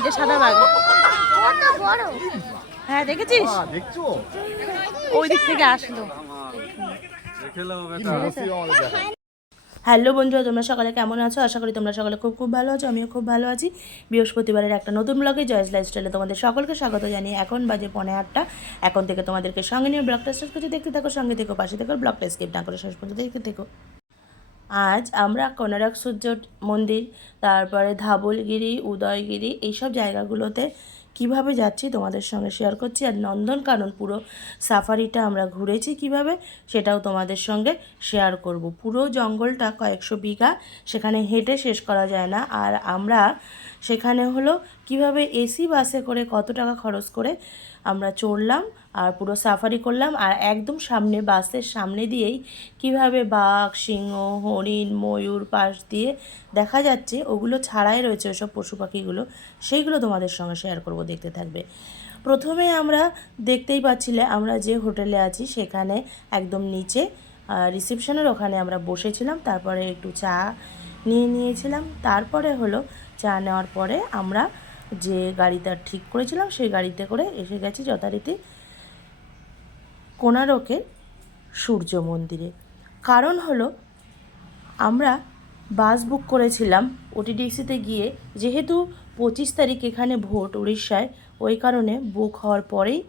এই যে সাদা বাঘ। হ্যাঁ দেখেছিস, দেখছো ওই দিক থেকে আসলো। দেখা হ্যালো বন্ধুরা, তোমরা সকালে কেমন আছো? আশা করি তোমরা সকালে খুব খুব ভালো আছো। আমিও খুব ভালো আছি। বৃহস্পতিবারের একটা নতুন ব্লগে জয়েস লাইফস্টাইলে তোমাদের সকলকে স্বাগত জানিয়ে এখন বাজে 8:45। এখন থেকে তোমাদেরকে সঙ্গে নিয়ে ব্লগটা স্টার্ট করছি। দেখতে থাকো, সঙ্গে থেকো, পাশে থেকো, ব্লগটা স্কিপ না করে শেষ পর্যন্ত দেখতে থেকো। আজ আমরা কোনারক সূর্য মন্দির, তারপরে ধাবলগিরি, উদয়গিরি, এইসব জায়গাগুলোতে কিভাবে যাচ্ছি তোমাদের সঙ্গে শেয়ার করছি। আর নন্দনকানন পুরো সাফারিটা আমরা ঘুরেছি কিভাবে, সেটাও তোমাদের সঙ্গে শেয়ার করব। পুরো জঙ্গলটা কয়েকশো বিঘা, সেখানে হেঁটে শেষ করা যায় না। আর আমরা সেখানে হলো কিভাবে এসি বাসে করে কত টাকা খরচ করে আমরা চড়লাম আর পুরো সাফারি করলাম। আর একদম সামনে, বাসের সামনে দিয়েই কিভাবে বাঘ, সিংহ, হরিণ, ময়ূর পাশ দিয়ে দেখা যাচ্ছে, ওগুলো ছাড়াই রয়েছে ওসব পশু পাখিগুলো, সেইগুলো তোমাদের সঙ্গে শেয়ার করব, দেখতে থাকবে। প্রথমে আমরা দেখতেই পাচ্ছিলে আমরা যে হোটেলে আছি সেখানে একদম নিচে রিসেপশনের ওখানে আমরা বসেছিলাম। তারপরে একটু চা নিয়েছিলাম। তারপরে হলো চা নেওয়ার পরে আমরা যে গাড়িটা ঠিক করেছিলাম সেই গাড়িতে করে এসে গেছি যথারীতি কোনারকের সূর্য মন্দিরে। কারণ হলো আমরা বাস বুক করেছিলাম ওটিডিসিতে গিয়ে, যেহেতু 25 তারিখ এখানে ভোট উড়িষ্যায়, ওই কারণে বুক হওয়ার পরেই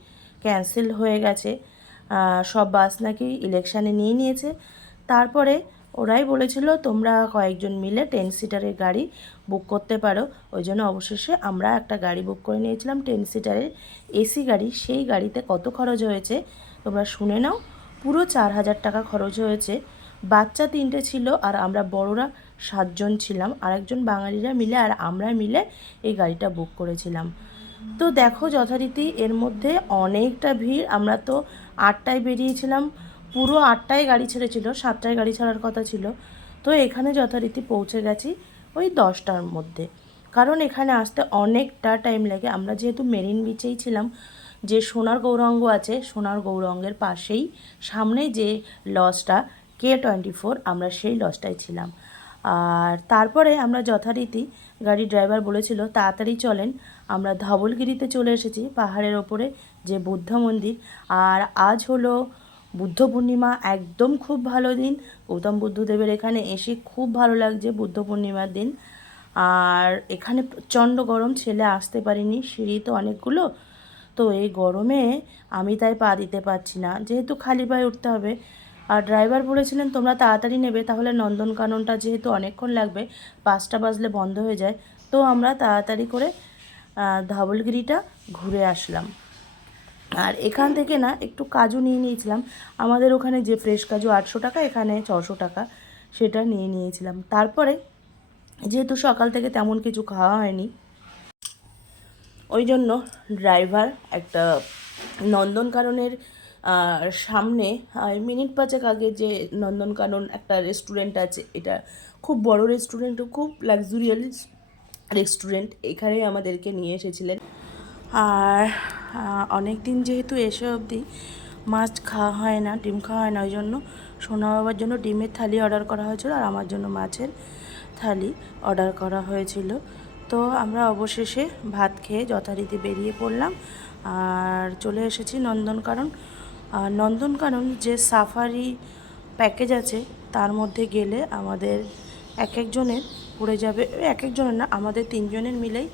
ক্যান্সেল হয়ে গেছে। সব বাস নাকি ইলেকশানে নিয়ে নিয়েছে। তারপরে ওরাই বলেছিল তোমরা কয়েকজন মিলে 10 সিটারের গাড়ি বুক করতে পারো। ওই জন্য অবশেষে আমরা একটা গাড়ি বুক করে নিয়েছিলাম 10 সিটারের এসি গাড়ি। সেই গাড়িতে কত খরচ হয়েছে তোমরা শুনে নাও। পুরো 4,000 টাকা খরচ হয়েছে। বাচ্চা 3টে ছিল আর আমরা বড়রা 7 জন ছিলাম। আরেকজন বাঙালিরা মিলে আর আমরা মিলে এই গাড়িটা বুক করেছিলাম। তো দেখো যথারীতি এর মধ্যে অনেকটা ভিড়। আমরা তো 8টায় বেরিয়েছিলাম, পুরো 8টায় গাড়ি ছেড়েছিল, 7টায় গাড়ি ছাড়ার কথা ছিল। তো এখানে যথারীতি পৌঁছে গেছি ওই 10টার মধ্যে। কারণ এখানে আসতে অনেকটা টাইম লাগে। আমরা যেহেতু মেরিন বিচেই ছিলাম, যে সোনার গৌরাঙ্গ আছে, সোনার গৌরাঙ্গের পাশেই সামনে যে লজটা K24, আমরা সেই লজটায় ছিলাম। আর তারপরে আমরা যথারীতি গাড়ি ড্রাইভার বলেছিল তাড়াতাড়ি চলেন, আমরা ধবলগিরিতে চলে এসেছি, পাহাড়ের ওপরে যে বুদ্ধ মন্দির। আর আজ হলো বুদ্ধ পূর্ণিমা, একদম খুব ভালো দিন। গৌতম বুদ্ধদেবের এখানে এসে খুব ভালো লাগছে বুদ্ধ পূর্ণিমার দিন। আর এখানে প্রচণ্ড গরম, ছেলে আসতে পারিনি, সিঁড়ি তো অনেকগুলো। তো এই গরমে আমি তাই পা দিতে পারছি না, যেহেতু খালি পায়ে উঠতে হবে। আর ড্রাইভার বলেছিলেন তোমরা তাড়াতাড়ি নেবে, তাহলে নন্দনকাননটা যেহেতু অনেকক্ষণ লাগবে, 5টা বাজলে বন্ধ হয়ে যায়। তো আমরা তাড়াতাড়ি করে ধবলগিরিটা ঘুরে আসলাম। আর এখান থেকে না একটু কাজু নিয়ে নিয়েছিলাম। আমাদের ওখানে যে ফ্রেশ কাজু 800 টাকা, এখানে 600 টাকা, সেটা নিয়ে নিয়েছিলাম। তারপরে যেহেতু সকাল থেকে তেমন কিছু খাওয়া হয়নি, ওই জন্য ড্রাইভার একটা নন্দনকাননের সামনে মিনিট 5 আগে যে নন্দনকানন একটা রেস্টুরেন্ট আছে, এটা খুব বড় রেস্টুরেন্ট ও খুব লাক্সুরিয়াস রেস্টুরেন্ট, এখানেই আমাদেরকে নিয়ে এসেছিলেন। আর অনেক দিন যেহেতু এসে অবধি মাছ খাওয়া হয় না, ডিম খাওয়া হয় না, ওই জন্য সোনা বাবার জন্য ডিমের থালি অর্ডার করা হয়েছিল আর আমার জন্য মাছের থালি অর্ডার করা হয়েছিল। তো আমরা অবশেষে ভাত খেয়ে যথারীতি বেরিয়ে পড়লাম আর চলে এসেছি নন্দনকানন। আর নন্দনকানন যে সাফারি প্যাকেজ আছে তার মধ্যে গেলে আমাদের এক একজনের পড়ে যাবে, এক একজনের না, আমাদের 3 জনের মিলেই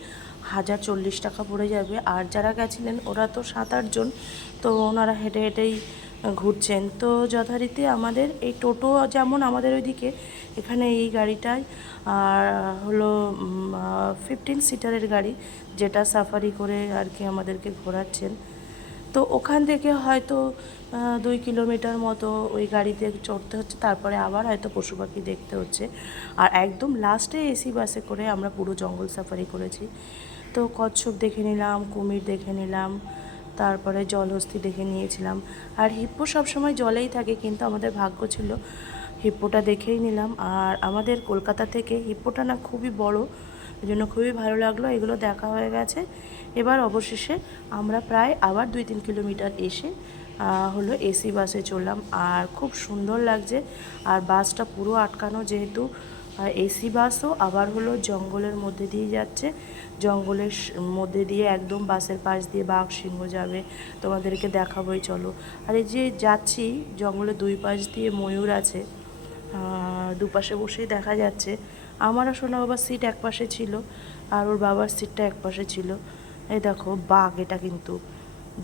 1,040 টাকা পড়ে যাবে। আর যারা গেছিলেন ওরা তো 7-8 জন, তো ওনারা হেঁটে হেঁটেই ঘুরছেন। তো যথারীতি আমাদের এই টোটো যেমন আমাদের ওইদিকে, এখানে এই গাড়িটাই আর হলো 15 সিটারের গাড়ি, যেটা সাফারি করে আর কি আমাদেরকে ঘোরাচ্ছেন। তো ওখান থেকে হয়তো 2 কিলোমিটার মতো ওই গাড়িতে চড়তে হচ্ছে, তারপরে আবার হয়তো পশু পাখি দেখতে হচ্ছে। আর একদম লাস্টে এসি বাসে করে আমরা পুরো জঙ্গল সাফারি করেছি। তো কচ্ছপ দেখে নিলাম, কুমির দেখে নিলাম, তারপরে জলহস্তী দেখে নিয়েছিলাম। আর হিপ্পো সবসময় জলেই থাকে, কিন্তু আমাদের ভাগ্য ছিল হিপ্পোটা দেখেই নিলাম। আর আমাদের কলকাতা থেকে হিপ্পোটা না খুবই বড়, এই জন্য খুবই ভালো লাগলো। এগুলো দেখা হয়ে গেছে। এবার অবশেষে আমরা প্রায় আবার 2-3 কিলোমিটার এসে হলো এসি বাসে চললাম। আর খুব সুন্দর লাগছে। আর বাসটা পুরো আটকানো, যেহেতু আর এসি বাসও আবার হলো জঙ্গলের মধ্যে দিয়ে যাচ্ছে, জঙ্গলের মধ্যে দিয়ে একদম বাসের পাশ দিয়ে বাঘ সিংহ যাবে, তোমাদেরকে দেখাবোই চলো। আর এই যে যাচ্ছি জঙ্গলের দুই পাশ দিয়ে ময়ূর আছে, দুপাশে বসেই দেখা যাচ্ছে। আমার আর সোনা বাবার সিট এক পাশে ছিল আর ওর বাবার সিটটা এক পাশে ছিল। এই দেখো বাঘ, এটা কিন্তু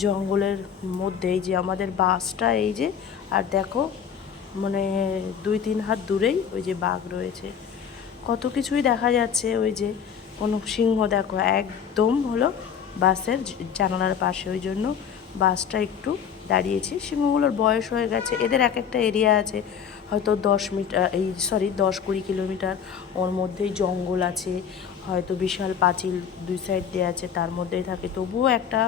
জঙ্গলের মধ্যে, এই যে আমাদের বাসটা এই যে, আর দেখো মানে 2-3 হাত দূরেই ওই যে বাঘ রয়েছে, কত কিছুই দেখা যাচ্ছে। ওই যে কোনো সিংহ দেখো একদম হলো বাসের জানালার পাশে, ওই জন্য বাসটা একটু দাঁড়িয়েছি। সিংহগুলোর বয়স হয়ে গেছে, এদের এক একটা এরিয়া আছে, হয়তো 10 মিটার, 10-20 কিলোমিটার ওর মধ্যেই জঙ্গল আছে, হয়তো বিশাল পাঁচিল দুই সাইড দিয়ে আছে, তার মধ্যেই থাকে। তবুও একটা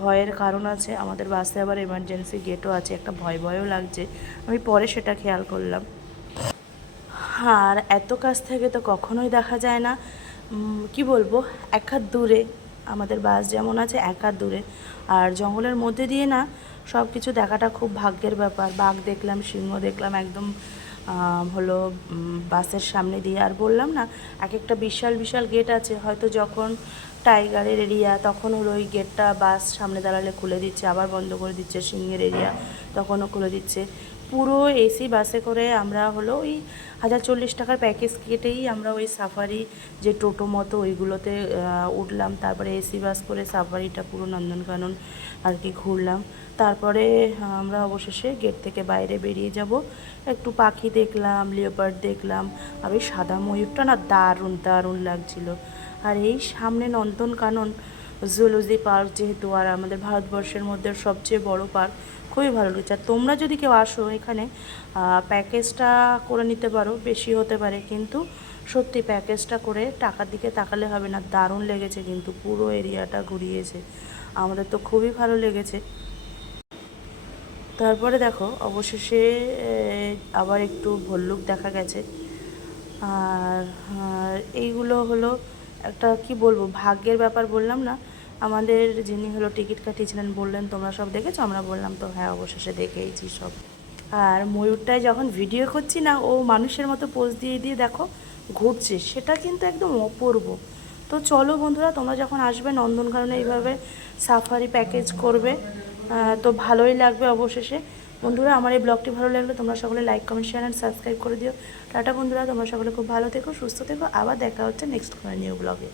ভয়ের কারণ আছে। আমাদের বাসে আবার এমার্জেন্সি গেটও আছে, একটা ভয় ভয়ও লাগছে, আমি পরে সেটা খেয়াল করলাম। আর এত কাছ থেকে তো কখনোই দেখা যায় না, কি বলবো, এক হাত দূরে আমাদের বাস যেমন আছে, এক হাত দূরে। আর জঙ্গলের মধ্যে দিয়ে না সব কিছু দেখাটা খুব ভাগ্যের ব্যাপার। বাঘ দেখলাম, সিংহ দেখলাম একদম হলো বাসের সামনে দিয়ে। আর বললাম না, এক একটা বিশাল বিশাল গেট আছে, হয়তো যখন টাইগারের এরিয়া তখন হলো ওই গেটটা বাস সামনে দাঁড়ালে খুলে দিচ্ছে, আবার বন্ধ করে দিচ্ছে। সিংহের এরিয়া তখনও খুলে দিচ্ছে। পুরো এসি বাসে করে আমরা হলো ওই 1040 টাকার প্যাকেজ কেটেই আমরা ওই সাফারি যে টোটো মতো ওইগুলোতে উঠলাম। তারপরে এসি বাস করে সাফারিটা পুরো নন্দনকানন আর কি ঘুরলাম। তারপরে আমরা অবশেষে গেট থেকে বাইরে বেরিয়ে যাব, একটু পাখি দেখলাম, লিওপার্ড দেখলাম। আর ওই সাদা ময়ূরটা না দারুণ দারুণ লাগছিল। আর এই সামনে নন্দনকানন জুলজি পার্ক যেহেতু, আর আমাদের ভারতবর্ষের মধ্যে সবচেয়ে বড় পার্ক, খুবই ভালো লেগেছে। আর তোমরা যদি কেউ আসো এখানে প্যাকেজটা করে নিতে পারো, বেশি হতে পারে, কিন্তু সত্যি প্যাকেজটা করে টাকার দিকে তাকালে হবে না, দারুণ লেগেছে কিন্তু, পুরো এরিয়াটা ঘুরিয়েছে, আমাদের তো খুবই ভালো লেগেছে। তারপরে দেখো অবশেষে আবার একটু ভল্লুক দেখা গেছে। আর এইগুলো হলো একটা কি বলবো ভাগ্যের ব্যাপার, বললাম না। আমাদের যিনি হলো টিকিট কাটিয়েছিলেন বললেন তোমরা সব দেখেছো, আমরা বললাম তো হ্যাঁ অবশেষে দেখেইছি সব। আর ময়ূরটায় যখন ভিডিও করছি না, ও মানুষের মতো পোজ দিয়ে দিয়ে দেখো ঘুরছে, সেটা কিন্তু একদম অপূর্ব। তো চলো বন্ধুরা, তোমরা যখন আসবে নন্দনকাননে এইভাবে সাফারি প্যাকেজ করবে, তো ভালোই লাগবে অবশেষে। বন্ধুরা, আমার এই ব্লগটি ভালো লাগলে তোমরা সকলে like, comment, share and subscribe করে দিও। টাটা বন্ধুরা, তোমরা সকলে খুব ভালো থেকো, সুস্থ থেকো, আবার দেখা হচ্ছে নেক্সট নিউ ব্লগে।